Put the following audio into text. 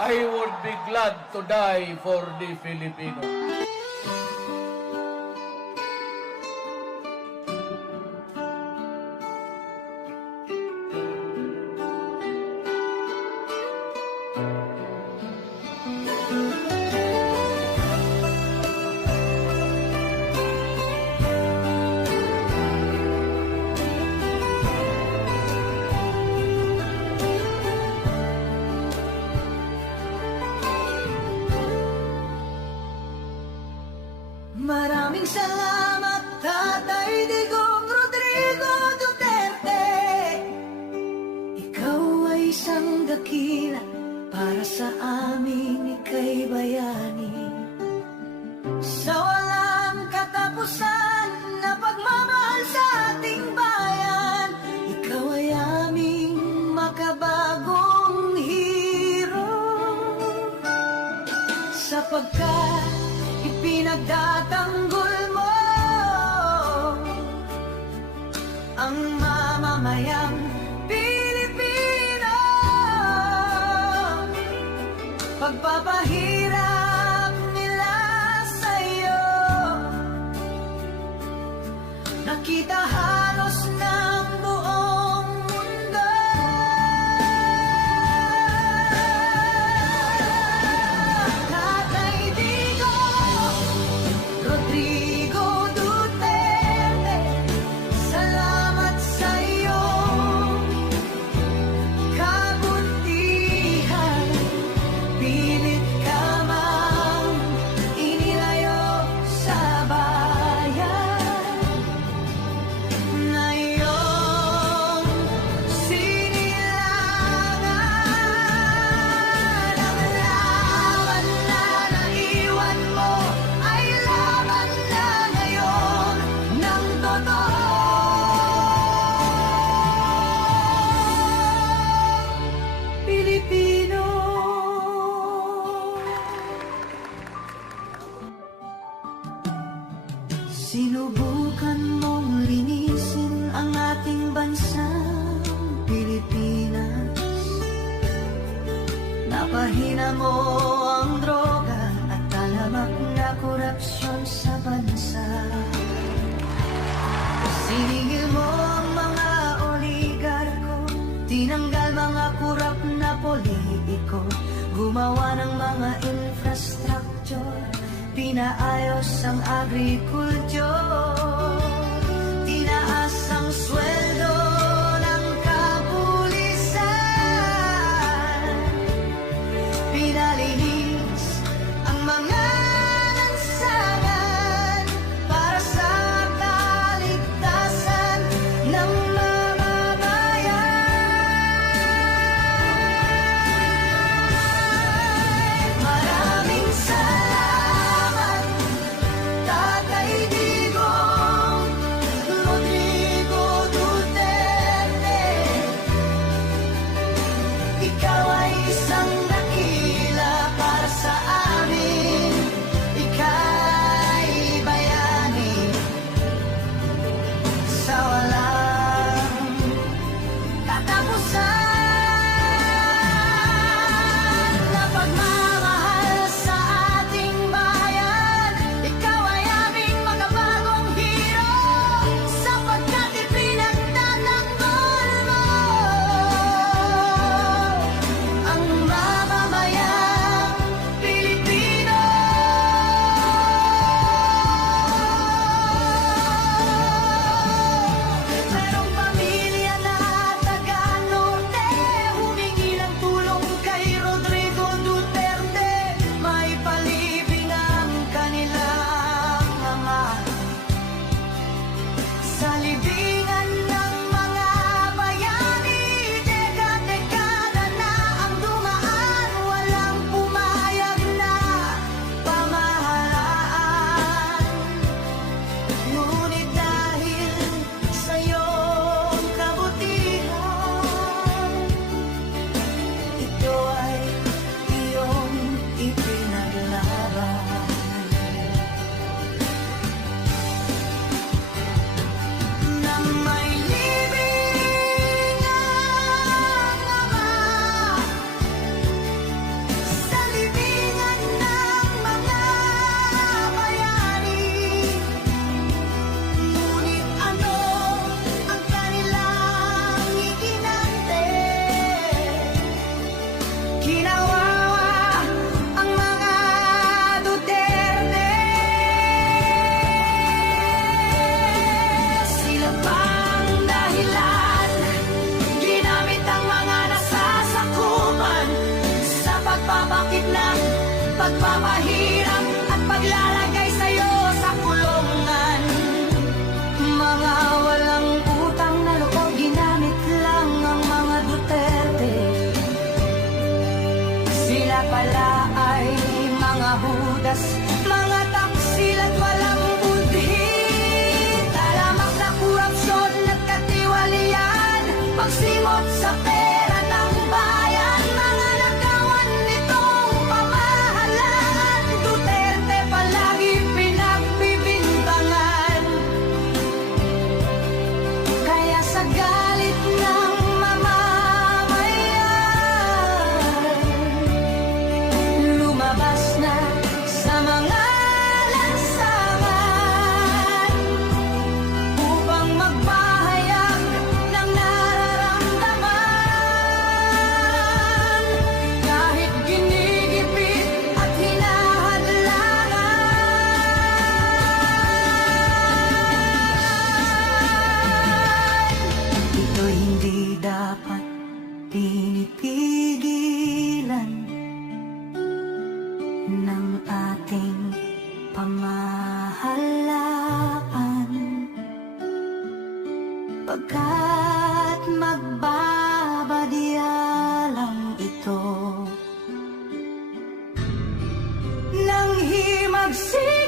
I would be glad to die for the Filipino. Maraming salamat, Tatay Digong Rodrigo Duterte. Ikaw ay isang dakila para sa amin, ika'y bayani. Sa walang katapusan na pagmamahal sa ating bayan, ikaw ay aming makabagong hero. Sapagkat ipinagdatanggol mo ang mamamayang Pilipino. Pagpapahirap nila sa'yo, nakita halos ng buong mundo. Tatay Digong Rodrigo Duterte, salamat sa iyong kabutihan. Pilit ka mang inilayo sa bayan na iyong sinilangan. Ang laban na naiwan mo ay laban na ngayon ng totoo. Pilipino. Sinubukan mong linisin ang ating bansang Pilipinas. Napahina mo ang droga at talamak na korupsyon sa bansa. Sinigil mo ang mga oligarko, tinanggal mga kurap na politiko, gumawa ng mga infrastructure, pinaayos ang agrikulture, tinaas ang sweldo ng kapulisan, pinalinis ang mga lansangan para sa kaligtasan ng mamamayan. Maraming salamat, Tatay Digong pagpapakit ng pagpapahirap at paglalagay sa'yo sa kulungan. Mga walang utang na loob, ginamit lang ang mga Duterte. Sila pala ay mga hudas, mga taksil at walang budhi. Talamak na korupsyon at katiwalian, pagsimot sa pera ng bayan. Mga nagawan nitong pamahalaan, Duterte palagi pinagbibintangan. Kaya sa galit ng mamamayan, lumabas na sa mga lansangan upang magpahayag ng nararamdaman. Kahit ginigipit at hinahadlangan, ito'y hindi dapat pinipigilan ng ating pamahalaan, pagkat magbabadya lang ito ng himagsikan